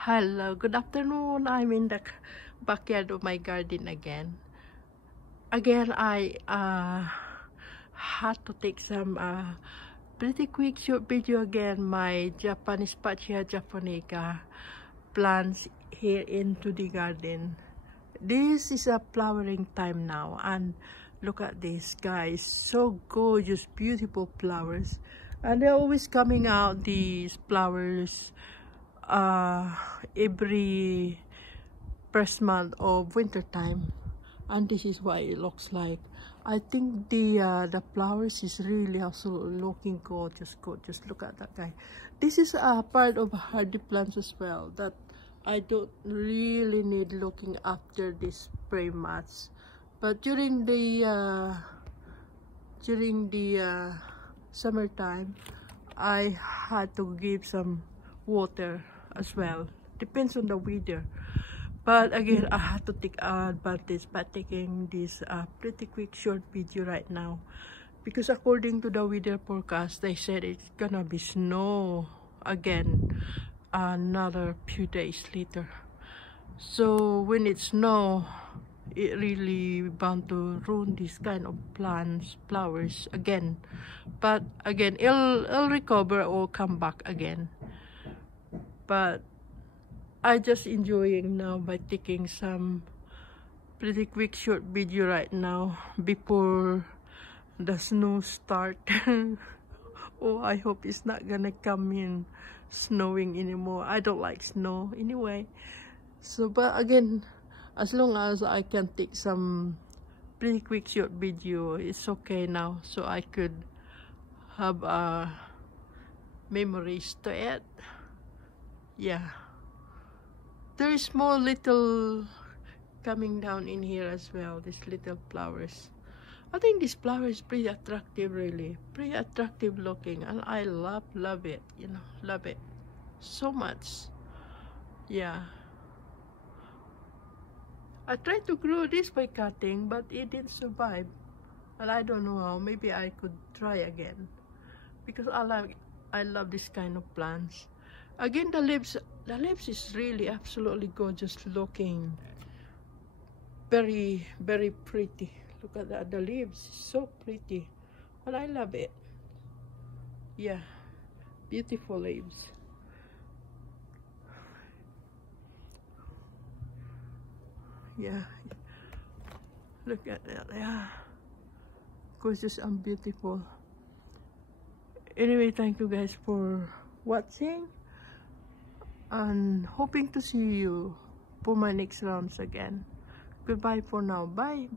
Hello, good afternoon. I'm in the backyard of my garden again. I had to take some pretty quick short video again. My Japanese Pachia japonica plants here into the garden. This is a flowering time now, and look at this, guys. So gorgeous, beautiful flowers, and they're always coming out these flowers every first month of winter time, and this is what it looks like. I think the flowers is really absolutely looking gorgeous. Look at that, guy. This is a part of hardy plants as well that I don't really need looking after this spray much, but during the summertime I had to give some water as well. Depends on the weather. But again, I had to take advantage by taking this pretty quick short video right now, because according to the weather forecast, they said it's gonna be snow again another few days later. So when it snow, it really bound to ruin this kind of plants, flowers again. But again, it'll recover or come back again. But I just enjoying now by taking some pretty quick short video right now before the snow start. Oh, I hope it's not gonna come in snowing anymore. I don't like snow anyway. So, but again, as long as I can take some pretty quick short video, it's okay now. So I could have memories to it. Yeah. There is more little coming down in here as well, these little flowers. I think this flower is pretty attractive, really. Pretty attractive looking, and I love it, you know, love it so much. Yeah. I tried to grow this by cutting, but it didn't survive. And I don't know how. Maybe I could try again, because I love this kind of plants. Again, the leaves is really absolutely gorgeous looking. Very, very pretty. Look at that, the leaves, so pretty. And I love it. Yeah, beautiful leaves. Yeah, look at that. Yeah, gorgeous and beautiful. Anyway, thank you guys for watching, and hoping to see you for my next rounds again. Goodbye for now. Bye.